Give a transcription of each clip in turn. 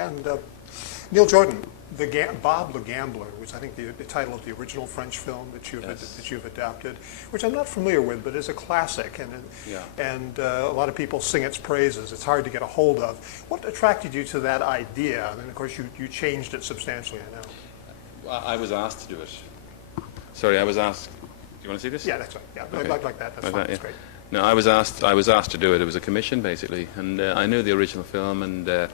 And Neil Jordan, Bob the Gambler was, I think, the title of the original French film that you've adapted, which I'm not familiar with, but is a classic, and a lot of people sing its praises. It's hard to get a hold of. What attracted you to that idea? And of course, you changed it substantially, I know. Well, I was asked to do it. Sorry, I was asked. Do you want to see this? Yeah, that's right. Yeah, okay. like that. That's fine. That's great. No, I was asked to do it. It was a commission, basically, and I knew the original film, and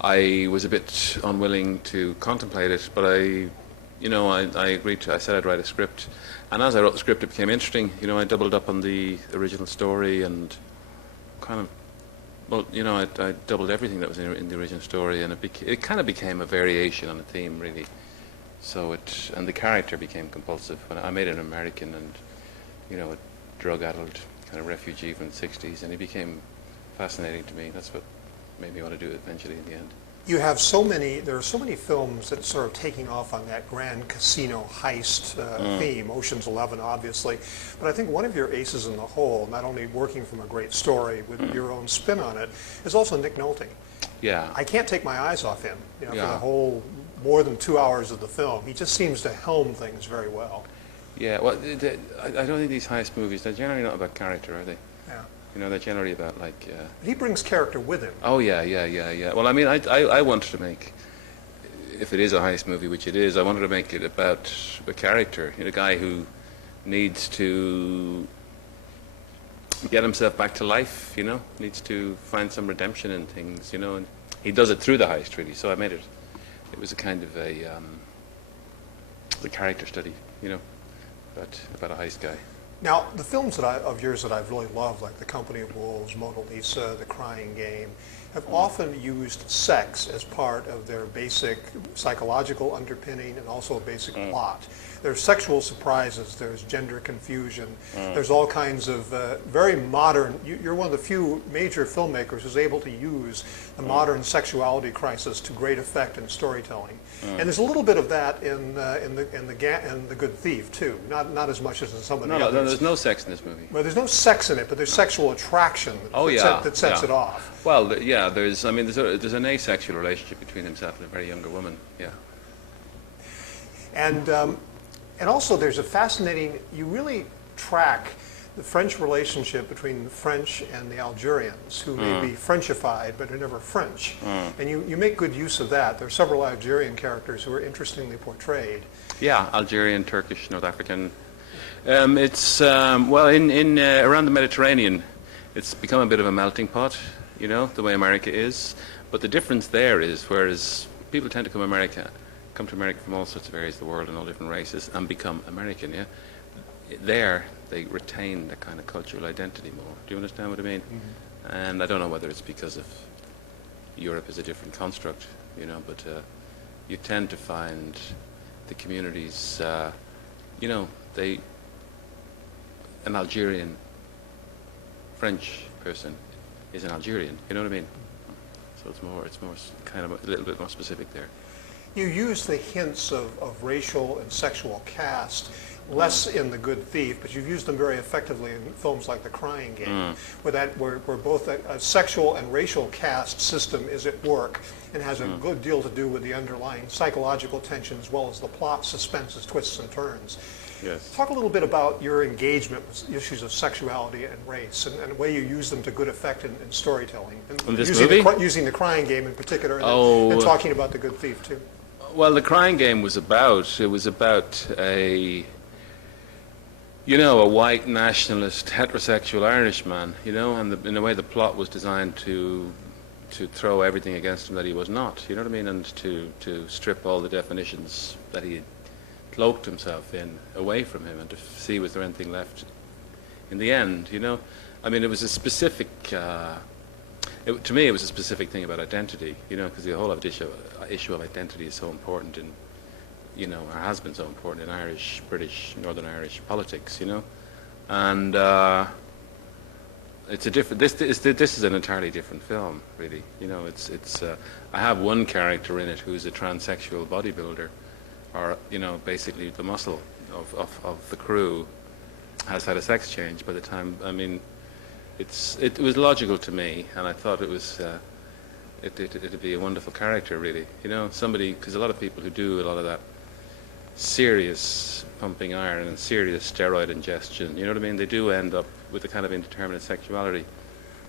I was a bit unwilling to contemplate it, but I agreed to. I said I'd write a script, and as I wrote the script, it became interesting. I doubled up on the original story and I doubled everything that was in the original story, and it kind of became a variation on the theme, really. So and the character became compulsive. When I made it an American, and a drug-addled kind of refugee from the '60s, and he became fascinating to me. That's what made me want to do it eventually in the end. There are so many films that are sort of taking off on that grand casino heist theme, Ocean's 11 obviously, but I think one of your aces in the hole, not only working from a great story with your own spin on it, is also Nick Nolte. Yeah. I can't take my eyes off him, for the whole more than 2 hours of the film. He just seems to helm things very well. Yeah, well, I don't think these heist movies, they're generally not about character, are they? Yeah. They're generally about But he brings character with him. Oh yeah. Well, I mean, I wanted to make, if it is a heist movie, which it is, I wanted to make it about a character, a guy who needs to get himself back to life, needs to find some redemption in things, and he does it through the heist, really. So I made it. It was a kind of a character study, about a heist guy. Now, the films of yours that I've really loved, like The Company of Wolves, Mona Lisa, The Crying Game, have often used sex as part of their basic psychological underpinning and also a basic plot. There's sexual surprises, there's gender confusion, there's all kinds of very modern, you're one of the few major filmmakers who's able to use the modern sexuality crisis to great effect in storytelling. And there's a little bit of that in The Good Thief too, not as much as in some of the others. No, there's no sex in this movie. Well, there's no sex in it, but there's sexual attraction that sets it off. Well, there's an asexual relationship between himself and a very younger woman. Yeah. And also there's a fascinating, you really track the French relationship between the French and the Algerians, who may be Frenchified but are never French. And you make good use of that. There are several Algerian characters who are interestingly portrayed. Yeah, Algerian, Turkish, North African. It's, around the Mediterranean, it's become a bit of a melting pot, the way America is. But the difference there is, whereas people tend to come to America from all sorts of areas of the world and all different races and become American, there they retain the kind of cultural identity more. Do you understand what I mean? Mm-hmm. And I don't know whether it's because of Europe is a different construct, but you tend to find the communities, an Algerian French person is an Algerian, you know what I mean? So it's more kind of a little bit more specific there. You use the hints of racial and sexual caste less in The Good Thief, but you've used them very effectively in films like The Crying Game, where both a sexual and racial caste system is at work and has a good deal to do with the underlying psychological tension as well as the plot suspenses, twists and turns. Yes. Talk a little bit about your engagement with issues of sexuality and race and the way you use them to good effect in storytelling. In this movie? Using The Crying Game in particular and talking about The Good Thief too. Well, The Crying Game was about a white nationalist heterosexual Irishman, and in a way the plot was designed to throw everything against him that he was not, you know what I mean, and to strip all the definitions that he had cloaked himself in away from him and to see was there anything left in the end, I mean, it was a specific, to me it was a specific thing about identity, because the whole issue of identity is so important in, or has been so important in Irish, British, Northern Irish politics, and it's a different. This is an entirely different film, really. It's. I have one character in it who's a transsexual bodybuilder, or basically the muscle of the crew has had a sex change by the time. I mean, it was logical to me, and I thought it was. it'd be a wonderful character, really. You know, somebody, because a lot of people who do a lot of that serious pumping iron and serious steroid ingestion, you know what I mean? They do end up with a kind of indeterminate sexuality.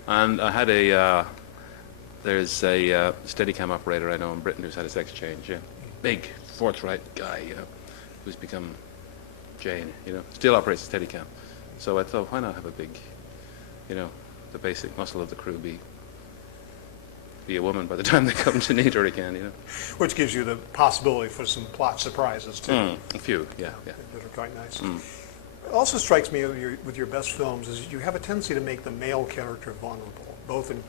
And I had there's a Steadicam operator I know in Britain who's had a sex change, yeah. Big, forthright guy, you know, who's become Jane, you know, still operates a Steadicam. So I thought, why not have a big, you know, the basic muscle of the crew be a woman by the time they come to need her again, you know. Which gives you the possibility for some plot surprises, too. A few, yeah. That are quite nice. It also strikes me with your best films is you have a tendency to make the male character vulnerable, both in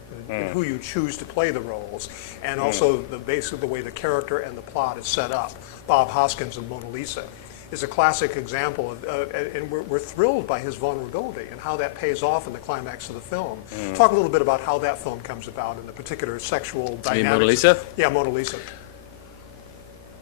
who you choose to play the roles, and also basically the way the character and the plot is set up. Bob Hoskins in Mona Lisa is a classic example of, and we're thrilled by his vulnerability and how that pays off in the climax of the film. Talk a little bit about how that film comes about and the particular sexual dynamics. You mean Mona Lisa? Yeah, Mona Lisa.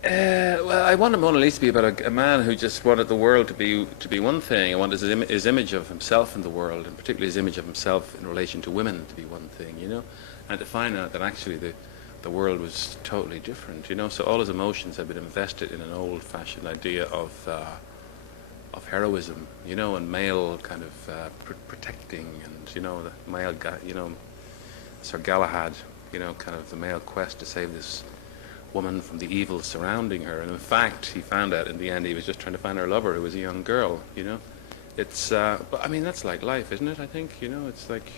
Well, I wanted Mona Lisa to be about a man who just wanted the world to be one thing. I wanted his image of himself in the world, and particularly his image of himself in relation to women, to be one thing, you know, and to find out that actually the world was totally different, you know. So all his emotions had been invested in an old-fashioned idea of heroism, you know, and male kind of protecting, and you know, the male guy, you know, Sir Galahad, you know, kind of the male quest to save this woman from the evil surrounding her. And in fact, he found out in the end he was just trying to find her lover, who was a young girl, you know. It's but I mean, that's like life, isn't it? I think, you know, it's like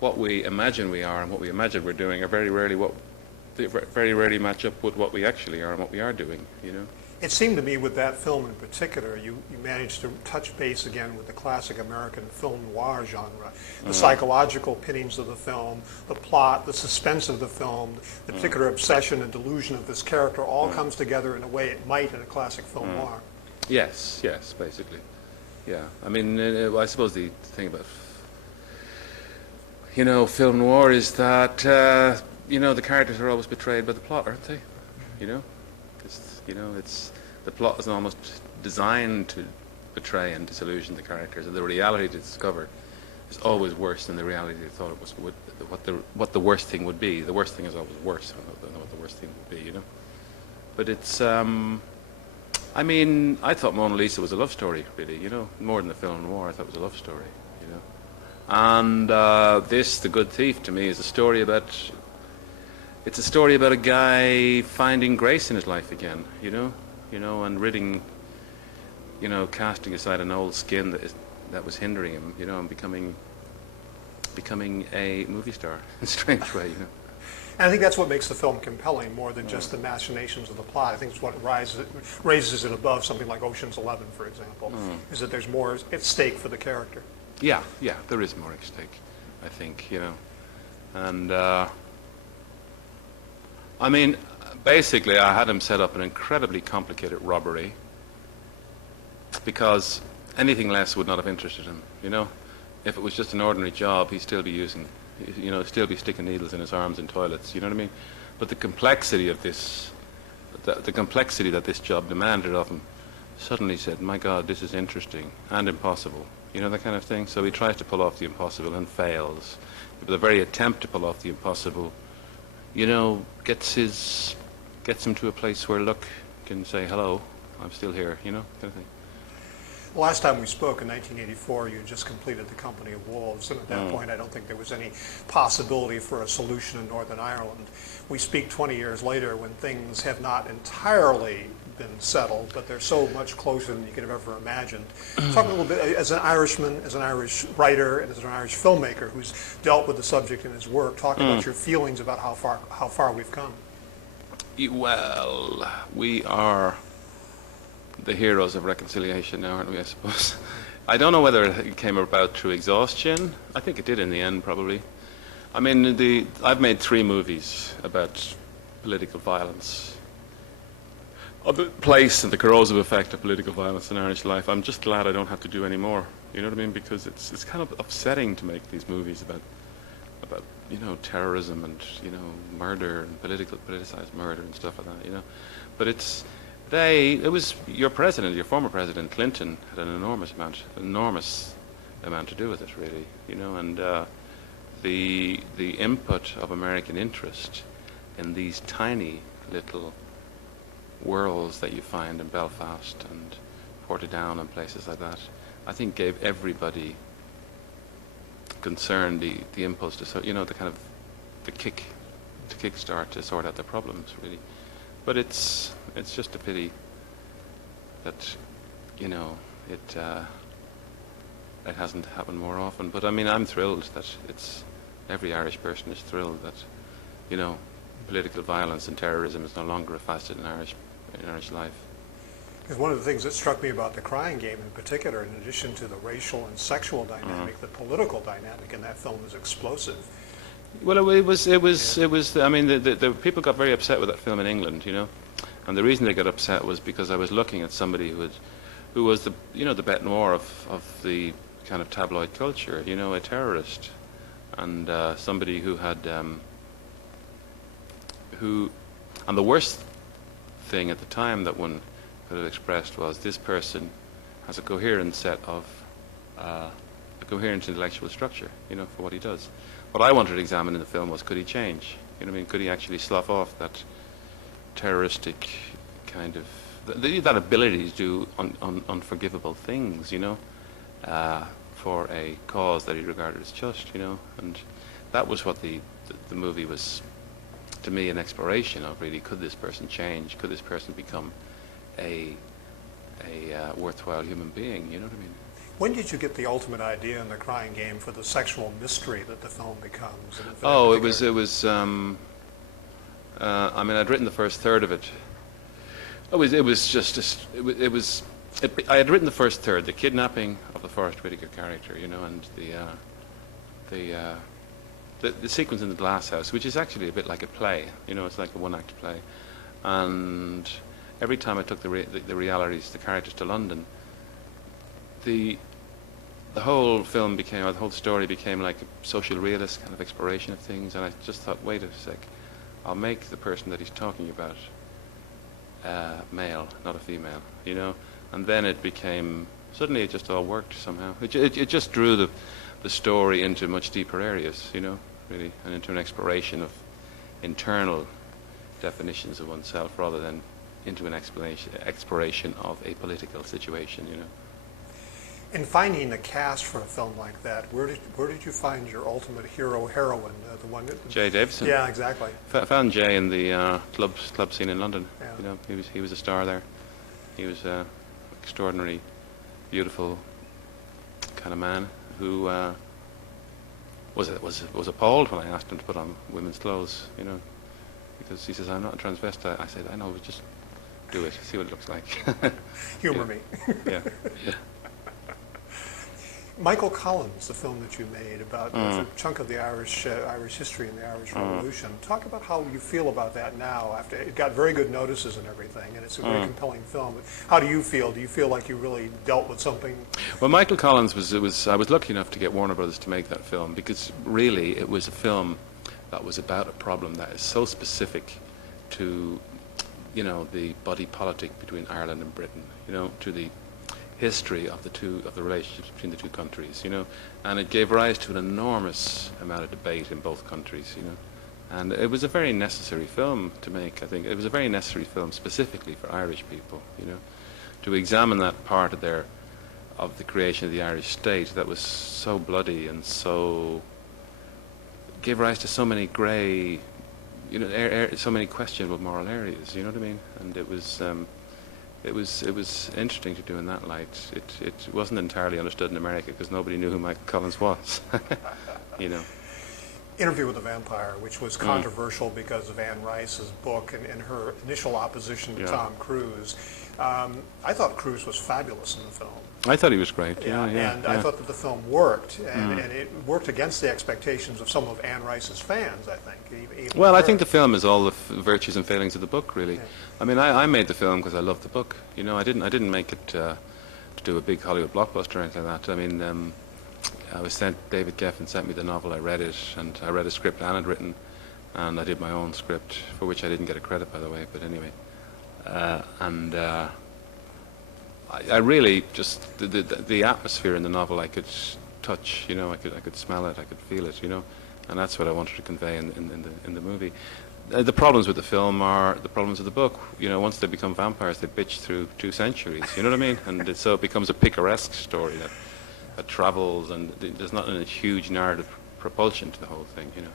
what we imagine we are and what we imagine we're doing are very rarely match up with what we actually are and what we are doing, you know. It seemed to me with that film in particular, you managed to touch base again with the classic American film noir genre. The psychological pinnings of the film, the plot, the suspense of the film, the particular obsession and delusion of this character all comes together in a way it might in a classic film noir. Yes, basically. Yeah, I mean, I suppose the thing about, you know, film noir is that, you know, the characters are always betrayed by the plot, aren't they? You know? You know, the plot is almost designed to betray and disillusion the characters, and the reality to discover is always worse than the reality they thought it was. What the worst thing would be. The worst thing is always worse than what the worst thing would be. You know, but it's. I mean, I thought Mona Lisa was a love story, really. You know, more than the film noir, I thought it was a love story. You know, and The Good Thief, to me, is a story about. It's a story about a guy finding grace in his life again, you know, and ridding, you know, casting aside an old skin that was hindering him, you know, and becoming a movie star in a strange way, you know. And I think that's what makes the film compelling more than just the machinations of the plot. I think it's what raises it above something like Ocean's 11, for example, is that there's more at stake for the character. Yeah, there is more at stake, I think, you know, and. I mean, basically, I had him set up an incredibly complicated robbery because anything less would not have interested him, you know. If it was just an ordinary job, he'd still be still be sticking needles in his arms in toilets, you know what I mean? But the complexity of this, the complexity that this job demanded of him, suddenly said, my God, this is interesting and impossible, you know, that kind of thing. So he tries to pull off the impossible and fails. But the very attempt to pull off the impossible, you know, gets him to a place where Luck can say, hello, I'm still here, you know, kind of thing. Last time we spoke in 1984, you had just completed The Company of Wolves, and at that point I don't think there was any possibility for a solution in Northern Ireland. We speak 20 years later when things have not entirely been settled, but they're so much closer than you could have ever imagined. Talk a little bit, as an Irishman, as an Irish writer, and as an Irish filmmaker who's dealt with the subject in his work, talk about your feelings about how far we've come. Well, we are the heroes of reconciliation now, aren't we, I suppose? I don't know whether it came about through exhaustion. I think it did in the end, probably. I mean, I've made 3 movies about political violence, of the place and the corrosive effect of political violence in Irish life. I'm just glad I don't have to do any more, you know what I mean? Because it's kind of upsetting to make these movies about you know, terrorism and, you know, murder and politicized murder and stuff like that, you know. But it was your former president, Clinton, had an enormous amount to do with it, really, you know, and the input of American interest in these tiny little worlds that you find in Belfast and Portadown and places like that, I think gave everybody concerned the impulse to the kind of the kickstart to sort out the problems, really. But it's just a pity that it hasn't happened more often. But I mean, I'm thrilled that every Irish person is thrilled that political violence and terrorism is no longer a facet in Irish life. Because one of the things that struck me about The Crying Game in particular, in addition to the racial and sexual dynamic, the political dynamic in that film is explosive. Well, it was. I mean, the people got very upset with that film in England, and the reason they got upset was because I was looking at somebody who was the bête noire of the kind of tabloid culture, a terrorist, and somebody who had and the worst thing at the time that one could have expressed was this person has a coherent set of a coherent intellectual structure, for what he does. What I wanted to examine in the film was, could he change? Could he actually slough off that terroristic kind of that ability to do unforgivable things, for a cause that he regarded as just, and that was what the movie was, to me, an exploration of. Really, could this person change? Could this person become a worthwhile human being? You know what I mean? When did you get the ultimate idea in The Crying Game for the sexual mystery that the film becomes? Oh, it was. I mean, I'd written the first third of it. I had written the first third, the kidnapping of the Forrest Whitaker character, and the sequence in the glass house, which is actually a bit like a play, it's like a one-act play. And every time I took the realities, the characters to London, the whole film became, or the whole story became like a social realist kind of exploration of things. And I just thought, wait a sec, I'll make the person that he's talking about male, not a female, and then it became, suddenly it just all worked somehow. It just drew the story into much deeper areas, really, and into an exploration of internal definitions of oneself rather than into an exploration of a political situation, In finding a cast for a film like that, where did you find your ultimate hero-heroine, the one that... Jay Davison. Yeah, exactly. Found Jay in the club scene in London. Yeah. He was a star there. He was an extraordinary, beautiful kind of man who was appalled when I asked him to put on women's clothes, because he says, I'm not a transvestite. I said, I know, but just do it, see what it looks like. Humor me. Yeah. Michael Collins, the film that you made about a chunk of the Irish history and the Irish Revolution. Talk about how you feel about that now. After it got very good notices and everything, and it's a very compelling film. But how do you feel? Do you feel like you really dealt with something? Well, Michael Collins I was lucky enough to get Warner Brothers to make that film, because really it was a film that was about a problem that is so specific to, the body politic between Ireland and Britain, to the history of the relationships between the two countries, and it gave rise to an enormous amount of debate in both countries, and it was a very necessary film to make. I think it was a very necessary film specifically for Irish people, to examine that part of the creation of the Irish state that was so bloody and so gave rise to so many grey, so many questionable moral areas. You know what I mean? And it was interesting to do in that light. It wasn't entirely understood in America because nobody knew who Michael Collins was. Interview with a Vampire, which was controversial because of Anne Rice's book and her initial opposition to Tom Cruise. I thought Cruise was fabulous in the film. I thought he was great. I thought that the film worked, and it worked against the expectations of some of Anne Rice's fans, I think. Even well, I her. think the film is all the virtues and failings of the book, really. Yeah. I mean, I made the film because I loved the book. I didn't make it to do a big Hollywood blockbuster or anything like that. I mean, David Geffen sent me the novel. I read it, and I read a script Anne had written, and I did my own script, for which I didn't get a credit, by the way. But anyway, I really just the atmosphere in the novel I could touch, I could smell it, I could feel it, and that's what I wanted to convey in the movie. The problems with the film are the problems of the book. You know, once they become vampires, they bitch through 2 centuries. You know what I mean? And so it becomes a picaresque story that travels, and there's not a huge narrative propulsion to the whole thing. You know.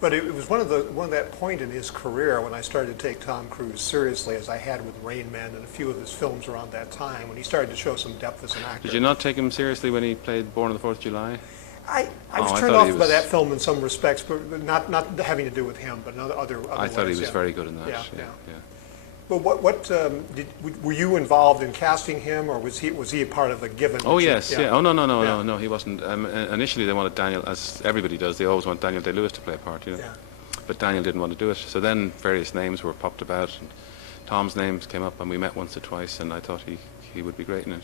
But it was one of that point in his career when I started to take Tom Cruise seriously, as I had with Rain Man and a few of his films around that time, when he started to show some depth as an actor. Did you not take him seriously when he played Born on the 4th of July? I was I turned thought off he by was- that film in some respects, but not having to do with him, but other I thought he ways, was yeah. very good in that. Yeah, Yeah, yeah. yeah. But were you involved in casting him, or was he a part of the given? Oh yes, yeah. Oh Yeah. no, he wasn't. Initially, they wanted Daniel, as everybody does. They always want Daniel Day-Lewis to play a part, you know. Yeah. But Daniel didn't want to do it. So then various names were popped about, and Tom's names came up, and we met once or twice, and I thought he would be great in it.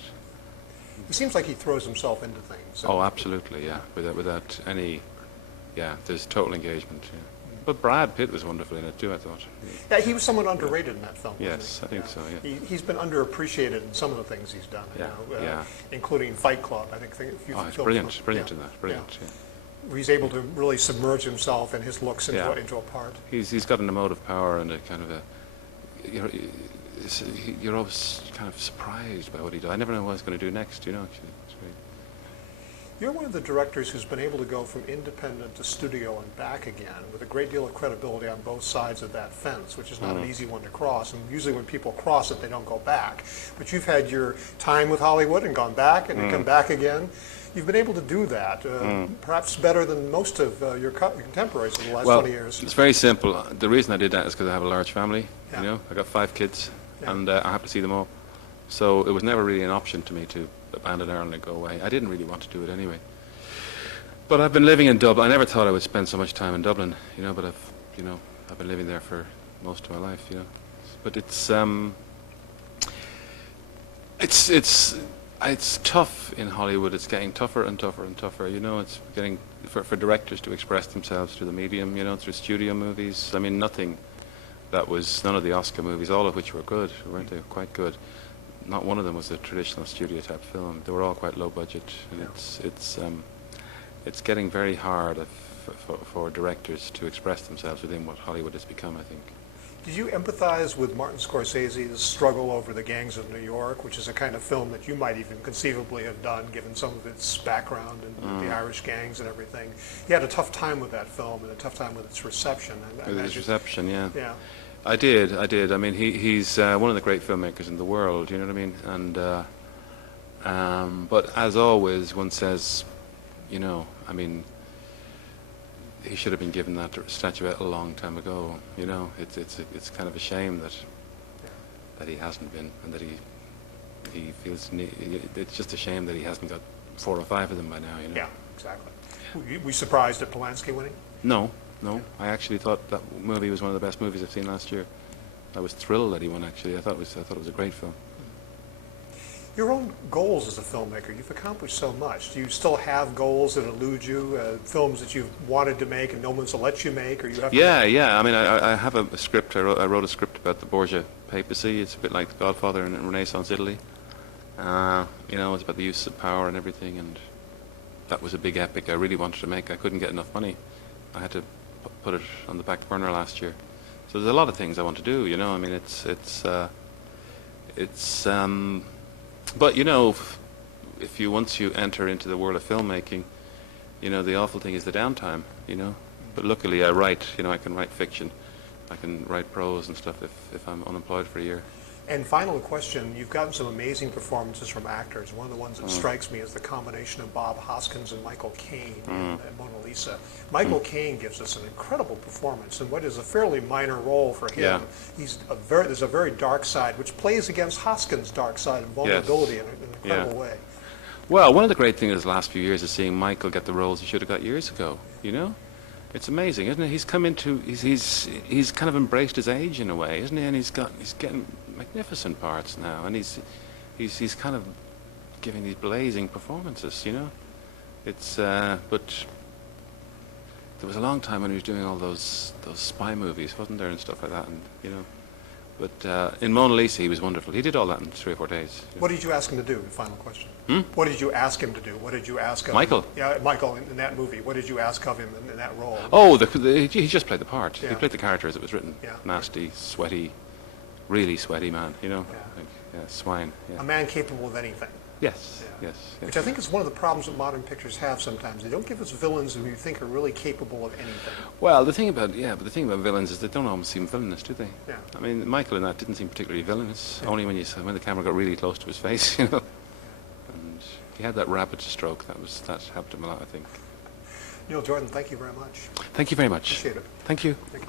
He seems like he throws himself into things. Oh, absolutely, yeah. Without any, yeah. There's total engagement. Yeah. But Brad Pitt was wonderful in it too, I thought. Yeah, he was somewhat underrated in that film. Wasn't Yes, he? I think so, yeah. He's been underappreciated in some of the things he's done. Yeah, yeah. Including Fight Club. I think. A few Oh, it's films brilliant, were- brilliant yeah, in that, brilliant. yeah. Yeah. Where he's able to really submerge himself and his looks Yeah. into a part. He's got an emotive power and a kind of a. You're always kind of surprised by what he does. I never know what he's going to do next. You know, actually, it's great. You're one of the directors who's been able to go from independent to studio and back again with a great deal of credibility on both sides of that fence, which is not an easy one to cross. And usually when people cross it, they don't go back. But you've had your time with Hollywood and gone back and come back again. You've been able to do that, perhaps better than most of your contemporaries in the last 20 years. It's very simple. The reason I did that is because I have a large family. Yeah. You know, I got 5 kids, Yeah. and I have to see them all. So it was never really an option to me to abandon Ireland and go away. I didn't really want to do it anyway. But I've been living in Dublin. I never thought I would spend so much time in Dublin, you know. But I've been living there for most of my life, you know. But it's tough in Hollywood. It's getting tougher and tougher and tougher. You know, it's getting for directors to express themselves through the medium. You know, through studio movies. I mean, none of the Oscar movies, all of which were good, weren't they? Quite good. Not one of them was a traditional studio type film. They were all quite low budget, and it's getting very hard for directors to express themselves within what Hollywood has become, I think. Did you empathize with Martin Scorsese's struggle over The Gangs of New York, which is a kind of film that you might even conceivably have done, given some of its background and the Irish gangs and everything? He had a tough time with that film and a tough time with its reception. With his reception, yeah. Yeah. I did. I mean, he's one of the great filmmakers in the world, you know what I mean? And but as always, one says, you know, I mean, he should have been given that statuette a long time ago. You know, it's kind of a shame that he hasn't been, and that he feels it's just a shame that he hasn't got 4 or 5 of them by now. You know. Yeah, exactly. Were you surprised at Polanski winning? No. I actually thought that movie was one of the best movies I've seen last year. I was thrilled that he won. Actually, I thought it was a great film. Your own goals as a filmmaker, you've accomplished so much. Do you still have goals that elude you, films that you've wanted to make and no one's let you make, or you have? Yeah. I mean, I have a script. I wrote a script about the Borgia papacy. It's a bit like The Godfather in Renaissance Italy. You know, it's about the use of power and everything, and that was a big epic I really wanted to make. I couldn't get enough money. I had to put it on the back burner last year. So there's a lot of things I want to do. You know, I mean, but you know, once you enter into the world of filmmaking, you know, the awful thing is the downtime, you know. But luckily I write, you know, I can write fiction, I can write prose and stuff if I'm unemployed for a year. And final question, you've gotten some amazing performances from actors. One of the ones that strikes me is the combination of Bob Hoskins and Michael Caine in Mona Lisa. Michael Caine gives us an incredible performance in what is a fairly minor role for him. Yeah. There's a very dark side, which plays against Hoskins' dark side and vulnerability in an incredible way. Well, one of the great things the last few years is seeing Michael get the roles he should have got years ago, you know? It's amazing, isn't it? He's come into, he's kind of embraced his age in a way, isn't he? And he's getting magnificent parts now, and he's kind of giving these blazing performances, you know. It's but there was a long time when he was doing all those spy movies, wasn't there, and stuff like that, and you know, But in Mona Lisa, he was wonderful. He did all that in 3 or 4 days. What did you ask him to do? Final question. What did you ask him to do? What did you ask of Michael. him? Yeah, Michael in that movie. What did you ask of him in that role? Oh, he just played the part. Yeah. He played the character as it was written. Yeah. Nasty, sweaty, really sweaty man, you know? Yeah. Like, yeah, swine. Yeah. A man capable of anything. Yes, Yeah. yes, yes. Which I think is one of the problems that modern pictures have sometimes. They don't give us villains who you think are really capable of anything. Well, the thing about villains is they don't always seem villainous, do they? Yeah. I mean, Michael in that didn't seem particularly villainous. Only when the camera got really close to his face, you know. And he had that rapid stroke. That helped him a lot, I think. Neil Jordan, thank you very much. Thank you very much. Appreciate it. Thank you. Thank you.